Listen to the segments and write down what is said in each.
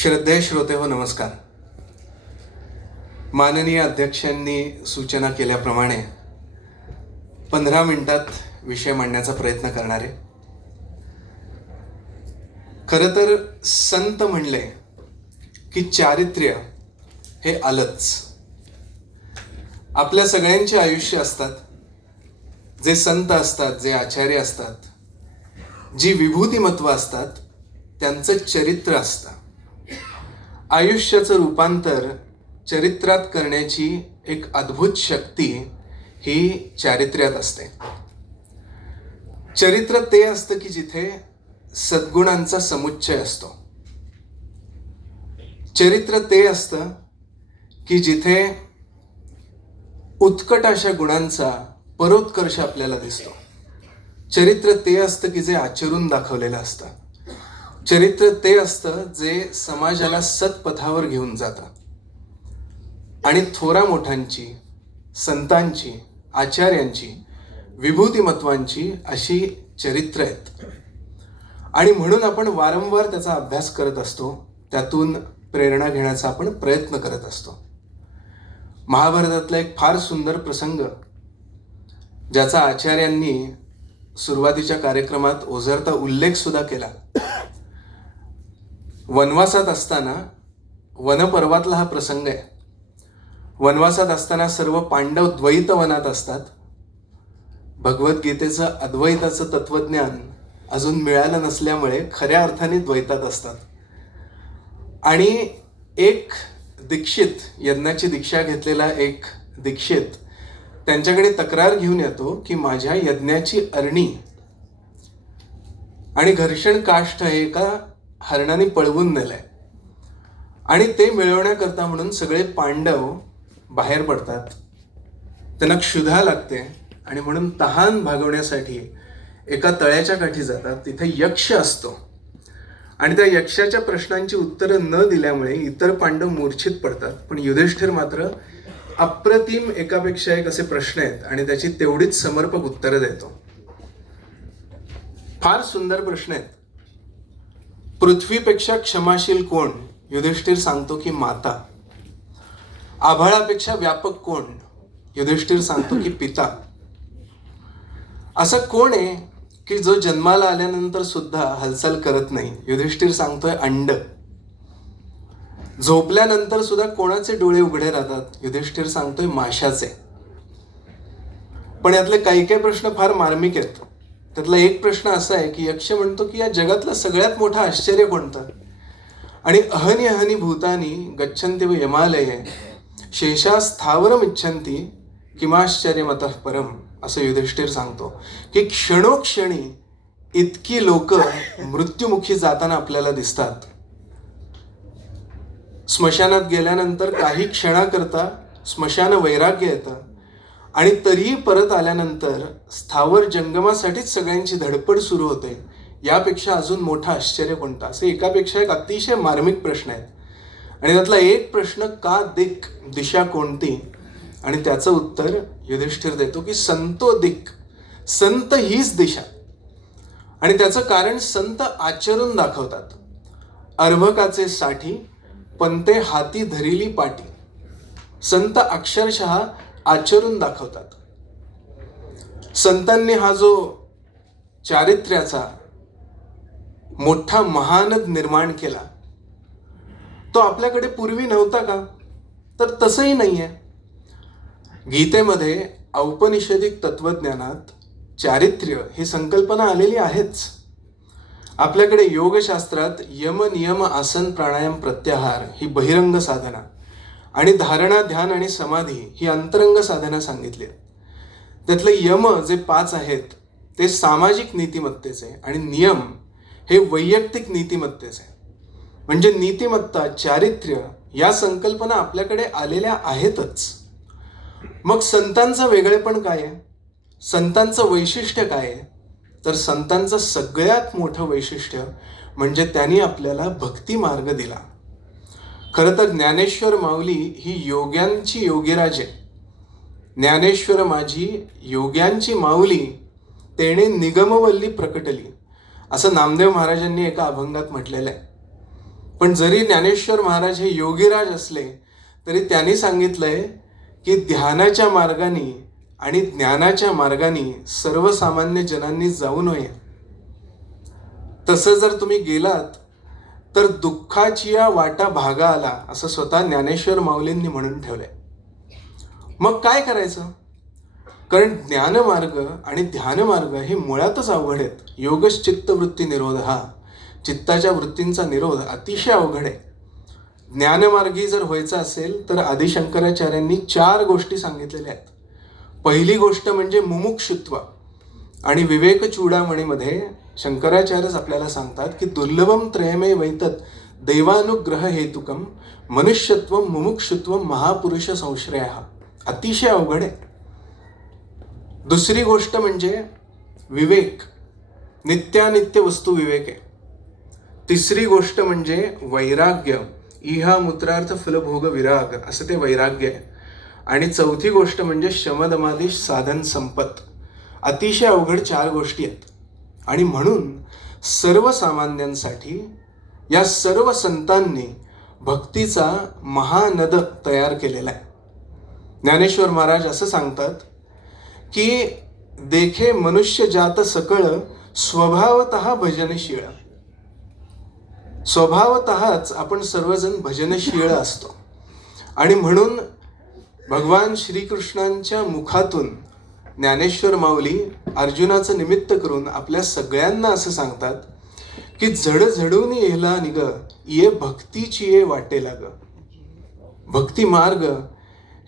श्रद्धेय श्रोते हो, नमस्कार. माननीय अध्यक्षांनी सूचना केल्याप्रमाणे 15 मिनिटात विषय मांडण्याचा प्रयत्न करणार आहे. खरं तर संत म्हणले की चारित्र्य हे आलंच. आपल्या सगळ्यांचे आयुष्य असतात. जे संत असतात, जे आचार्य असतात, जी विभूतिमत्व असतात, त्यांचं चरित्र असतं. आयुष्याचं रूपांतर चरित्रात करण्याची एक अद्भुत शक्ती ही चारित्र्यात असते. चरित्र ते असतं की जिथे सद्गुणांचा समुच्चय असतो. चरित्र ते असतं की जिथे उत्कट अशा गुणांचा परोत्कर्ष आपल्याला दिसतो. चरित्र ते असतं की जे आचरून दाखवलेलं असतं. चरित्र ते असतं जे समाजाला सत्पथावर घेऊन जातं. आणि थोरा मोठ्यांची, संतांची, आचार्यांची, विभूतिमत्वांची अशी चरित्र आहेत. आणि म्हणून आपण वारंवार त्याचा अभ्यास करत असतो. त्यातून प्रेरणा घेण्याचा आपण प्रयत्न करत असतो. महाभारतातला एक फार सुंदर प्रसंग, ज्याचा आचार्यांनी सुरुवातीच्या कार्यक्रमात ओझरता उल्लेख सुद्धा केला. वनवासात असताना, वनपर्वातला हा प्रसंग आहे. वनवासात असताना सर्व पांडव द्वैत वनात असतात. भगवद्गीतेचं अद्वैताचं तत्वज्ञान अजून मिळालं नसल्यामुळे खऱ्या अर्थाने द्वैतात असतात. आणि एक दीक्षित, यज्ञाची दीक्षा घेतलेला एक दीक्षित त्यांच्याकडे तक्रार घेऊन येतो की माझ्या यज्ञाची अरणी आणि घर्षण काष्ठ हे एका हरणाने पळवून नेलंय. आणि ते मिळवण्याकरता म्हणून सगळे पांडव बाहेर पडतात. त्यांना क्षुधा लागते आणि म्हणून तहान भागवण्यासाठी एका तळ्याच्या काठी जातात. तिथे यक्ष असतो आणि त्या यक्षाच्या प्रश्नांची उत्तरं न दिल्यामुळे इतर पांडव मूर्छित पडतात. पण युधिष्ठिर मात्र अप्रतिम एकापेक्षा एक असे प्रश्न आहेत आणि त्याची तेवढीच समर्पक उत्तरं देतो. फार सुंदर प्रश्न आहेत. पृथ्वीपेक्षा क्षमाशील कोण? युधिष्ठिर सांगतो की माता. आभाळापेक्षा व्यापक कोण? युधिष्ठिर सांगतो की पिता. असं कोण आहे की जो जन्माला आल्यानंतर सुद्धा हालचाल करत नाही? युधिष्ठिर सांगतोय अंड. झोपल्यानंतर सुद्धा कोणाचे डोळे उघडे राहतात? युधिष्ठिर सांगतोय माशाचे. पण यातले काही काही प्रश्न फार मार्मिक आहेत. त्यातला एक प्रश्न असा आहे की यक्ष म्हणतो की या जगातलं सगळ्यात मोठं आश्चर्य कोणतं? आणि अहनी अहनी भूतानी गच्छन्ति व यमालये शेषा स्थावरम इच्छन्ति किमाश्चर्यमतः परम, असं युधिष्ठिर सांगतो की क्षणोक्षणी इतकी लोक मृत्युमुखी जाताना आपल्याला दिसतात. स्मशानात गेल्यानंतर काही क्षणाकरता स्मशान वैराग्य येतं आणि तरीही परत आल्यानंतर स्थावर जंगमासाठीच सगळ्यांची धडपड सुरू होते. यापेक्षा अजून मोठं आश्चर्य कोणतं? असे एकापेक्षा एक अतिशय मार्मिक प्रश्न आहेत. आणि त्यातला एक प्रश्न, का दिक, दिशा कोणती? आणि त्याचं उत्तर युधिष्ठिर देतो की संतो दिक, संत हीच दिशा. आणि त्याचं कारण संत आचरून दाखवतात. अर्भकाचे साठी पंते हाती धरिली पाटी. संत अक्षरशः आचरून दाखवतात. संतांनी हा जो चारित्र्याचा मोठा महानद निर्माण केला, तो आपल्याकडे पूर्वी नव्हता का? तर तसंही नाही आहे. गीतेमध्ये औपनिषदिक तत्वज्ञानात चारित्र्य ही संकल्पना आलेली आहेच. आपल्याकडे योगशास्त्रात यम, नियम, आसन, प्राणायाम, प्रत्याहार ही बहिरंग साधना आणि धारणा, ध्यान आणि समाधी ही अंतरंग साधना सांगितली. त्यातले यम जे 5 आहेत ते सामाजिक नीतिमत्तेचे आणि नियम हे वैयक्तिक नीतिमत्तेचे. म्हणजे नीतिमत्ता, चारित्र्य या संकल्पना आपल्याकडे आलेल्या आहेतच. मग संतांचं वेगळेपण काय आहे? संतांचं वैशिष्ट्य काय आहे? तर संतांचं सगळ्यात मोठं वैशिष्ट्य म्हणजे त्यांनी आपल्याला भक्ती मार्ग दिला. खरं तर ज्ञानेश्वर माऊली ही योग्यांची योगीराज आहे. ज्ञानेश्वर माझी योग्यांची माऊली, तेणे निगमवल्ली प्रकटली, असं नामदेव महाराजांनी एका अभंगात म्हटलेलं आहे. पण जरी ज्ञानेश्वर महाराज हे योगीराज असले तरी त्यांनी सांगितलंय की ध्यानाच्या मार्गाने आणि ज्ञानाच्या मार्गाने सर्वसामान्य जनांनी जाऊ नये. तसं जर तुम्ही गेलात तर दुःखाची या वाटा भागा आला, असं स्वतः ज्ञानेश्वर माऊलींनी म्हणून ठेवलंय. मग काय करायचं? कारण ज्ञानमार्ग आणि ध्यानमार्ग हे मुळातच अवघड आहेत. योगच चित्तवृत्ती निरोध, हा चित्ताच्या वृत्तींचा निरोध अतिशय अवघड आहे. ज्ञानमार्गी जर व्हायचं असेल तर आदिशंकराचार्यांनी 4 गोष्टी सांगितलेल्या आहेत. पहिली गोष्ट म्हणजे मुमुक्षुत्व. आणि विवेक चूडामणीमध्ये शंकराचार्यच आपल्याला सांगतात की दुर्लभम त्रयमे वैतत दैवानुग्रह हेतुकम मनुष्यत्व मुमुक्षुत्व महापुरुष संश्रय. अतिशय अवघड आहे. दुसरी गोष्ट म्हणजे विवेक, नित्यानित्य वस्तू विवेक आहे. तिसरी गोष्ट म्हणजे वैराग्य, इहा मूत्रार्थ फलभोग विराग, असं ते वैराग्य आहे. आणि चौथी गोष्ट म्हणजे शमदमादी साधन संपत. अतिशय अवघड 4 गोष्टी आहेत. आणि म्हणून सर्वसामान्यांसाठी या सर्व संतांनी भक्तीचा महानद तयार केलेला आहे. ज्ञानेश्वर महाराज असं सांगतात की देखे मनुष्य जात सकळ स्वभावतः भजनशीळ. स्वभावतःच आपण सर्वजण भजनशीळ असतो. आणि म्हणून भगवान श्रीकृष्णांच्या मुखातून ज्ञानेश्वर माऊली अर्जुनाचं निमित्त करून आपल्या सगळ्यांना असं सांगतात की झडझडून येला निग ये भक्तीची ये वाटेला ग. भक्ती मार्ग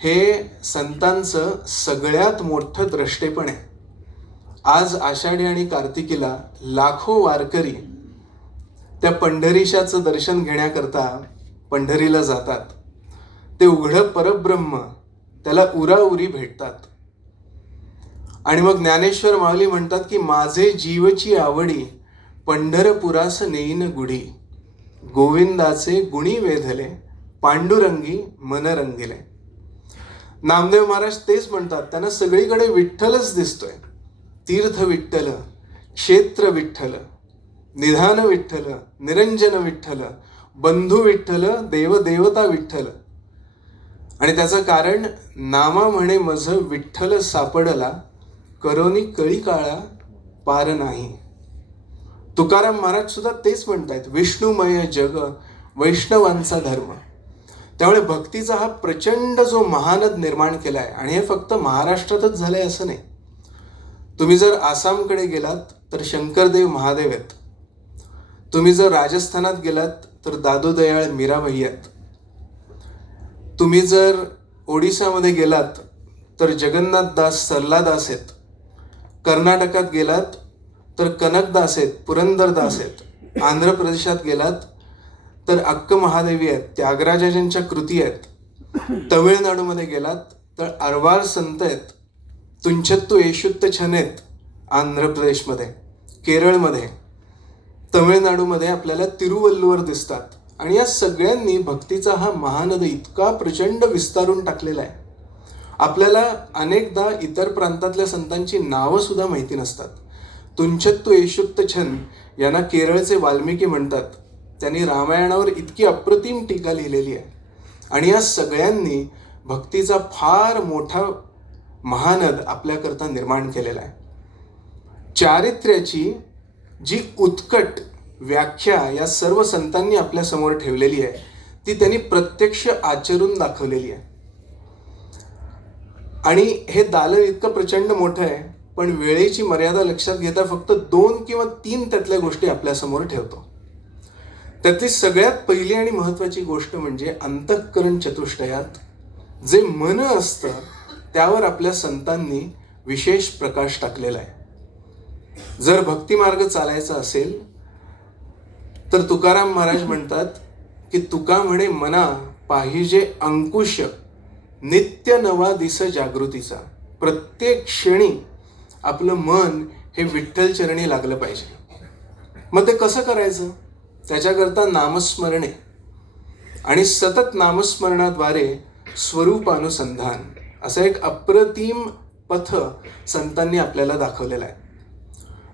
हे संतांचं सगळ्यात मोठं द्रष्टेपण आहे. आज आषाढी आणि कार्तिकीला लाखो वारकरी त्या पंढरीशाचं दर्शन घेण्याकरता पंढरीला जातात. ते उघडं परब्रह्म त्याला उराउरी भेटतात. आणि मग ज्ञानेश्वर माऊली म्हणतात की माझे जीवची आवडी पंढरपुरास नेईन गुढी, गोविंदाचे गुणी वेधले पांडुरंगी मन रंगिले. नामदेव महाराज तेच म्हणतात, त्यांना सगळीकडे विठ्ठलच दिसतोय. तीर्थ विठ्ठल, क्षेत्र विठ्ठल, निधान विठ्ठल, निरंजन विठ्ठल, बंधू विठ्ठल, देवदेवता विठ्ठल. आणि त्याचं कारण नामा म्हणे मज विठ्ठल सापडला करोनी कळी काळा पार नाही. तुकाराम महाराज सुद्धा तेच म्हणतायत, विष्णुमय जग वैष्णवांचा धर्म. त्यामुळे भक्तीचा हा प्रचंड जो महानद निर्माण केलाय, आणि हे फक्त महाराष्ट्रातच झालंय असं नाही. तुम्ही जर आसामकडे गेलात तर शंकरदेव महादेव आहेत. तुम्ही जर राजस्थानात गेलात तर दादोदयाळ मीराबाई आहेत. तुम्ही जर ओडिसामध्ये गेलात तर जगन्नाथ दास सरलादास आहेत. कर्नाटकात गेलात तर कनकदास आहेत, पुरंदरदास आहेत. आंध्र प्रदेशात गेलात तर अक्क महादेवी आहेत, त्यागराजांच्या कृती आहेत. तमिळनाडूमध्ये गेलात तर अरवार संत आहेत, तुंचत्तू येशुत्त छन आहेत आंध्र प्रदेशमध्ये. केरळमध्ये, तमिळनाडूमध्ये आपल्याला तिरुवल्लुवर दिसतात. आणि या सगळ्यांनी भक्तीचा हा महानद इतका प्रचंड विस्तारून टाकलेला आहे. आपल्याला अनेकदा इतर प्रांतातल्या संतांची नावं सुद्धा माहिती नसतात. तुंचत्तू येशुत्त छन यांना केरळचे वाल्मिकी म्हणतात. त्यांनी रामायणावर इतकी अप्रतिम टीका लिहिलेली आहे. आणि या सगळ्यांनी भक्तीचा फार मोठा महानद आपल्याकरता निर्माण केलेला आहे. चारित्र्याची जी उत्कट व्याख्या या सर्व संतांनी आपल्या समोर ठेवलेली आहे ती त्यांनी प्रत्यक्ष आचरून दाखवलेली आहे. आणि हे दालन इतकं प्रचंड मोठं आहे, पण वेळेची मर्यादा लक्षात घेता फक्त 2 किंवा 3 त्यातल्या गोष्टी आपल्यासमोर ठेवतो. त्यातली सगळ्यात पहिली आणि महत्त्वाची गोष्ट म्हणजे अंतःकरण चतुष्टयात जे मन असतं त्यावर आपल्या संतांनी विशेष प्रकाश टाकलेला आहे. जर भक्तिमार्ग चालायचा असेल तर तुकाराम महाराज म्हणतात की तुका म्हणे मना पाहिजे अंकुश नित्य नवा दिस जागृतीचा. प्रत्येक क्षणी आपलं मन हे विठ्ठल चरणी लागलं पाहिजे. मग ते कसं करायचं? त्याच्याकरता नामस्मरणे आणि सतत नामस्मरणाद्वारे स्वरूपानुसंधान असं एक अप्रतिम पथ संतांनी आपल्याला दाखवलेलं आहे.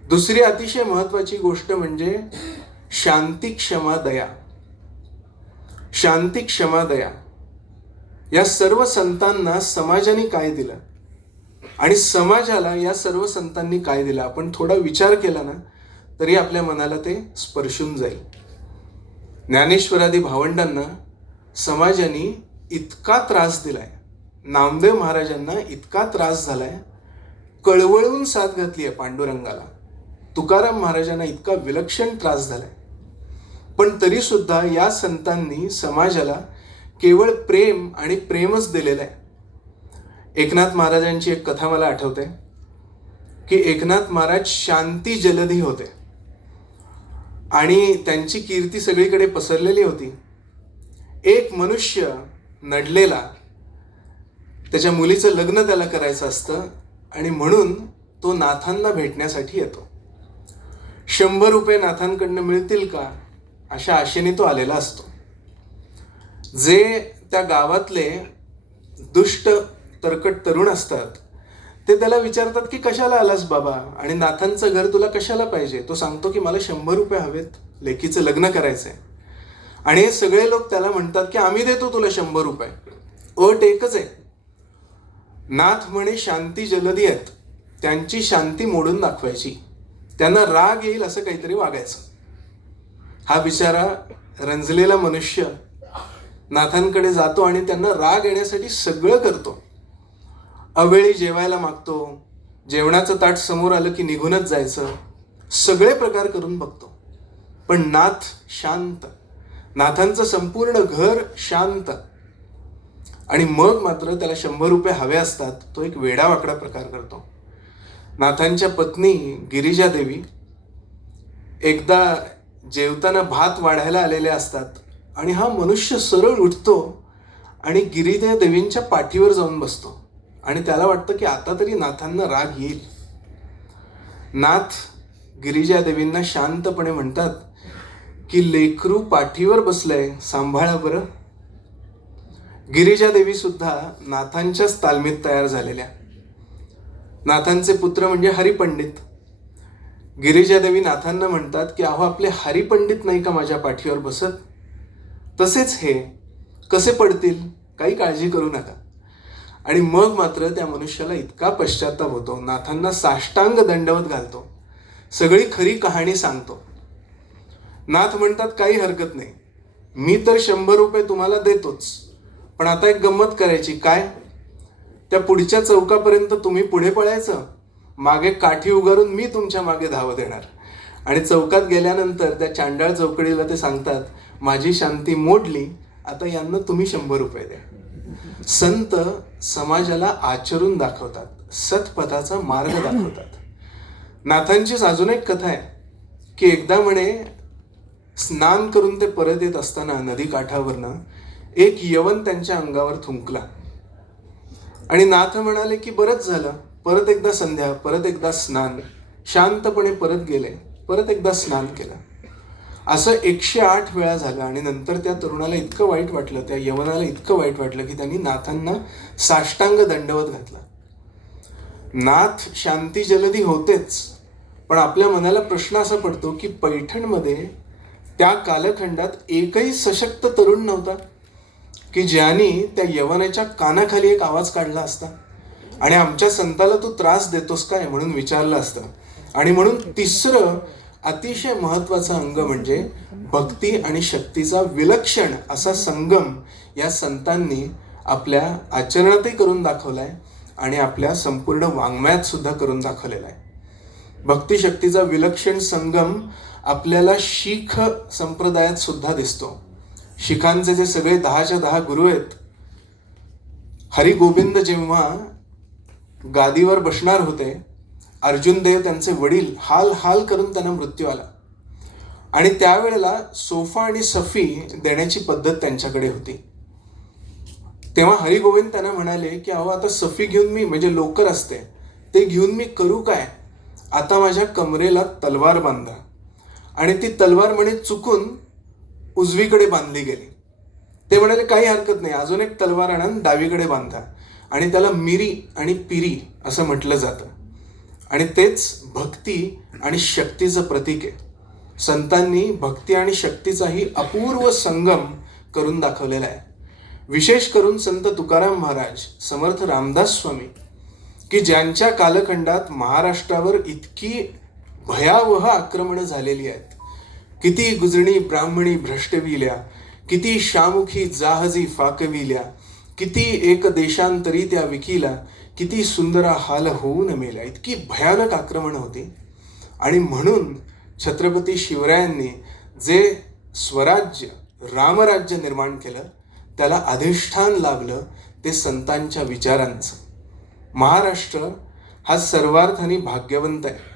दुसरी अतिशय महत्त्वाची गोष्ट म्हणजे शांती, क्षमा, दया. शांती, क्षमा, दया या सर्व संतांना समाजाने काय दिलं आणि समाजाला या सर्व संतांनी काय दिलं, आपण थोडा विचार केला ना तरी आपल्या मनाला ते स्पर्शून जाईल. ज्ञानेश्वरादी भावंडांना समाजाने इतका त्रास दिलाय, नामदेव महाराजांना इतका त्रास झालाय, कळवळून साथ घातली आहे पांडुरंगाला. तुकाराम महाराजांना इतका विलक्षण त्रास झालाय, पण तरी सुद्धा या संतांनी समाजाला केवळ प्रेम आणि प्रेमच दिलेलं आहे. एकनाथ महाराजांची एक कथा मला आठवते की एकनाथ महाराज शांती जलधी होते आणि त्यांची कीर्ती सगळीकडे पसरलेली होती. एक मनुष्य नडलेला, त्याच्या मुलीचं लग्न त्याला करायचं असतं आणि म्हणून तो नाथांना भेटण्यासाठी येतो. 100 रुपये नाथांकडनं मिळतील का अशा आशेने तो आलेला असतो. जे त्या गावातले दुष्ट तरकट तरुण असतात ते त्याला विचारतात की कशाला आलास बाबा आणि नाथांचं घर तुला कशाला पाहिजे. तो सांगतो की मला 100 रुपये हवेत, लेकीचं लग्न करायचंय. आणि हे सगळे लोक त्याला म्हणतात की आम्ही देतो तुला 100 रुपये, अट एकच आहे, नाथ म्हणे शांती जलदी आहेत, त्यांची शांती मोडून दाखवायची, त्यांना राग येईल असं काहीतरी वागायचं. हा बिचारा रंजलेला मनुष्य नाथांकडे जातो आणि त्यांना राग येण्यासाठी सगळं करतो. अवेळी जेवायला मागतो, जेवणाचं ताट समोर आलं की निघूनच जायचं, सगळे प्रकार करून बघतो. पण नाथ शांत, नाथांचं संपूर्ण घर शांत. आणि मग मात्र त्याला 100 रुपये हवे असतात. तो एक वेडावाकडा प्रकार करतो. नाथांच्या पत्नी गिरिजा देवी एकदा जेवताना भात वाढायला आलेले असतात आणि हा मनुष्य सरळ उठतो आणि गिरिजा देवींच्या पाठीवर जाऊन बसतो आणि त्याला वाटतं की आता तरी नाथांना राग येईल. नाथ गिरिजा देवींना शांतपणे म्हणतात की लेकरू पाठीवर बसलंय, सांभाळा बरं. गिरिजा देवी सुद्धा नाथांच्याच तालमीत तयार झालेल्या. नाथांचे पुत्र म्हणजे हरिपंडित. गिरिजा देवी नाथांना म्हणतात की अहो आपले हरिपंडित नाही का माझ्या पाठीवर बसत, तसेच हे कसे पडतील, काही काळजी करू नका. आणि मग मात्र त्या मनुष्याला इतका पश्चाताप होतो, नाथांना साष्टांग दंडवत घालतो, सगळी खरी कहाणी सांगतो. नाथ म्हणतात काही हरकत नाही, मी तर 100 रुपये तुम्हाला देतोच, पण आता एक गंमत करायची. काय? त्या पुढच्या चौकापर्यंत तुम्ही पुढे पळायचं, मागे काठी उगारून मी तुमच्या मागे धावत येणार. आणि चौकात गेल्यानंतर त्या चांडाळ चौकडीला ते सांगतात माझी शांती मोडली, आता यांना तुम्ही 100 रुपये द्या. संत समाजाला आचरून दाखवतात, सत्पथाचा मार्ग दाखवतात. नाथांचीच अजून एक कथा आहे की एकदा म्हणे स्नान करून ते परत येत असताना नदी काठावरनं एक यवन त्यांच्या अंगावर थुंकला आणि नाथ म्हणाले की बरंच झालं, परत एकदा संध्या, परत एकदा स्नान. शांतपणे परत गेले, परत एकदा स्नान केलं. असं 108 वेळा झालं आणि नंतर त्या तरुणाला इतकं वाईट वाटलं, त्या यवनाला इतकं वाईट वाटलं की त्यांनी नाथांना साष्टांग दंडवत घातला. नाथ शांती जलदी होतेच, पण आपल्या मनाला प्रश्न असा पडतो की पैठणमध्ये त्या कालखंडात एकही सशक्त तरुण नव्हता की ज्याने त्या यवनाच्या कानाखाली एक आवाज काढला असता आणि आमच्या संताला तू त्रास देतोस काय म्हणून विचारलं असतं. आणि म्हणून तिसरं अतिशय महत्त्वाचं अंग म्हणजे भक्ती आणि शक्तीचा विलक्षण असा संगम या संतांनी आपल्या आचरणातही करून दाखवलाय आणि आपल्या संपूर्ण वाङ्मयात सुद्धा करून दाखवलेला आहे. भक्ती शक्तीचा विलक्षण संगम आपल्याला शीख संप्रदायात सुद्धा दिसतो. शिखांचे जे सगळे 10च्या 10 गुरु आहेत, हरिगोविंद जेव्हा गादीवर बसणार होते, अर्जुन देव त्यांचे वडील हाल हाल करून त्यांना मृत्यू आला आणि त्यावेळेला सोफा आणि सफी देण्याची पद्धत त्यांच्याकडे होती. तेव्हा हरिगोविंद त्यांना म्हणाले की अहो आता सफी घेऊन मी, म्हणजे लोकर असते ते घेऊन मी करू काय, आता माझ्या कमरेला तलवार बांधा. आणि ती तलवार म्हणे चुकून उजवीकडे बांधली गेली. ते म्हणाले काही हरकत नाही, अजून एक तलवार आणून डावीकडे बांधा. आणि त्याला मिरी आणि पिरी असं म्हटलं जातं आणि तेच भक्ती आणि शक्तीचं प्रतीक आहे. संतांनी भक्ती आणि शक्तीचाही अपूर्व संगम करून दाखवलेला आहे. विशेष करून संत तुकाराम महाराज, समर्थ रामदास स्वामी, की ज्यांच्या कालखंडात महाराष्ट्रावर इतकी भयावह आक्रमणं झालेली आहेत. किती गुजणी ब्राह्मणी भ्रष्टविल्या, किती शामुखी जाहजी फाकविल्या, किती एक देशांतरी त्या विकीला, किती सुंदरा हाल होऊन मेला. इतकी भयानक आक्रमणं होती. आणि म्हणून छत्रपती शिवरायांनी जे स्वराज्य रामराज्य निर्माण केलं, त्याला अधिष्ठान लाभलं ते संतांच्या विचारांचं. महाराष्ट्र हा सर्वार्थाने भाग्यवंत आहे.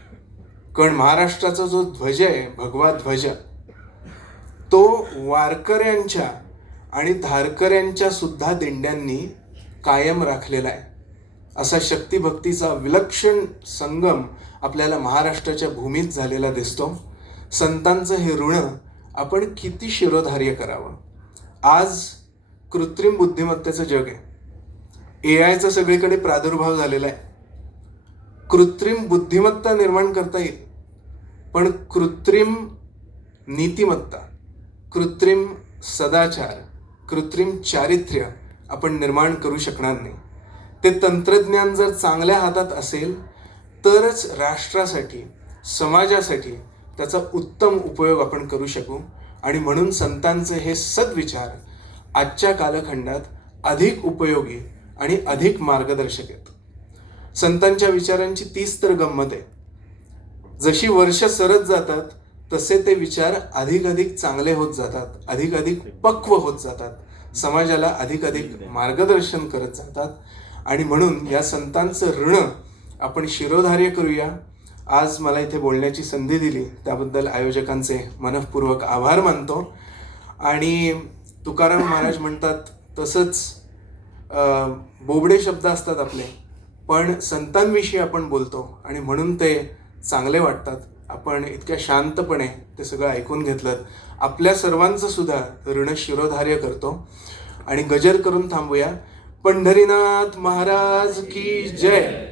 कारण महाराष्ट्राचा जो ध्वज आहे, भगवा ध्वज, तो वारकऱ्यांच्या आणि धारकऱ्यांच्या सुद्धा दिंड्यांनी कायम राखलेला आहे. असा शक्तिभक्तीचा विलक्षण संगम आपल्याला महाराष्ट्राच्या भूमीत झालेला दिसतो. संतांचं हे ऋण आपण किती शिरोधार्य करावं. आज कृत्रिम बुद्धिमत्तेचं जग आहे. AI चा सगळीकडे प्रादुर्भाव झालेला आहे. कृत्रिम बुद्धिमत्ता निर्माण करता येईल, पण कृत्रिम नीतिमत्ता, कृत्रिम सदाचार, कृत्रिम चारित्र्य आपण निर्माण करू शकणार नाही. ते तंत्रज्ञान जर चांगल्या हातात असेल तरच राष्ट्रासाठी, समाजासाठी त्याचा उत्तम उपयोग आपण करू शकू. आणि म्हणून संतांचे हे सद्विचार आजच्या कालखंडात अधिक उपयोगी आणि अधिक मार्गदर्शक आहेत. संतांच्या विचारांची तीच तर गंमत आहे. जशी वर्ष सरत जातात तसे ते विचार अधिक चांगले होत जातात, अधिक पक्व होत जातात, समाजाला अधिक मार्गदर्शन करत जातात. आणि म्हणून या संतांचं ऋण आपण शिरोधार्य करूया. आज मला इथे बोलण्याची संधी दिली त्याबद्दल आयोजकांचे मनःपूर्वक आभार मानतो. आणि तुकाराम महाराज म्हणतात तसंच बोबडे शब्द असतात आपले, पण संतांविषयी आपण बोलतो आणि म्हणून ते चांगले वाटतात. आपण इतक्या शांतपणे ते सगळं ऐकून घेतलं. आपल्या सर्वांचं सुद्धा ऋण शिरोधार्य करतो आणि गजर करून थांबूया. पंढरीनाथ महाराज की जय.